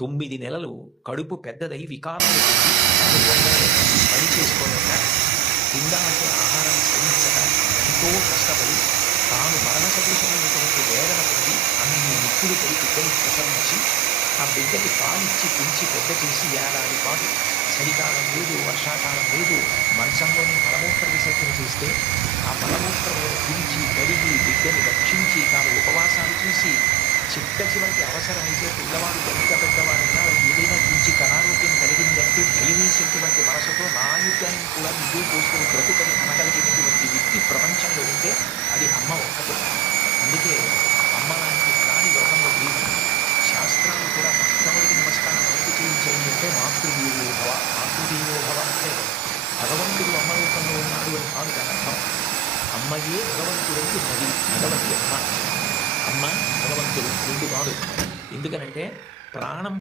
9 నెలలు కడుపు పెద్దదై వికారాలు చెంది తను వండని పని చేసుకోలేక తినడానికి ఆహారం సేవించక ఎంతో కష్టపడి తాను మరణ సదృశమైనటువంటి వేదన పొంది అన్ని నిప్పులు పడి బిడ్డని ప్రసవించి ఆ బిడ్డకి పాలిచ్చి పెంచి పెద్ద చేసి ఏడాది పాటు చలికాలం లేదు వర్షాకాలం లేదు మంచంలోనే మలమూత్ర విసర్జన చేస్తే ఆ మలమూత్రములను పిలిచి కడిగి బిడ్డని రక్షించి తాను ఉపవాసాలు చూసి చివరికి అవసరమైతే పిల్లవాడు ఎంత పెద్దవాడైనా వారికి ఏదైనా కించి అనారోగ్యం కలిగిందంటే భయమేసినటువంటి మనసుతో నా యుద్ధాన్ని కూడా నిజం పోసుకుని బ్రతుకని అనగలిగినటువంటి వ్యక్తి ప్రపంచంలో ఉంటే అది అమ్మ ఒక్కటే. అందుకే అమ్మ లాంటి ప్రాణి లోకంలో లేదు. శాస్త్రాలు కూడా మొట్టమొదటి నమస్కారం ఎందుకు చేయించాయి అంటే మాతృదేవోభవ. మాతృదేవోభవ అంటే భగవంతుడు అమ్మ రూపంలో ఉన్నాడు అని కాదు దాని అర్థం. అమ్మయే భగవంతుడికి నది, భగవతి అమ్మ. అమ్మ భగవంతుడు రెండు కాదు. ఎందుకనంటే ప్రాణం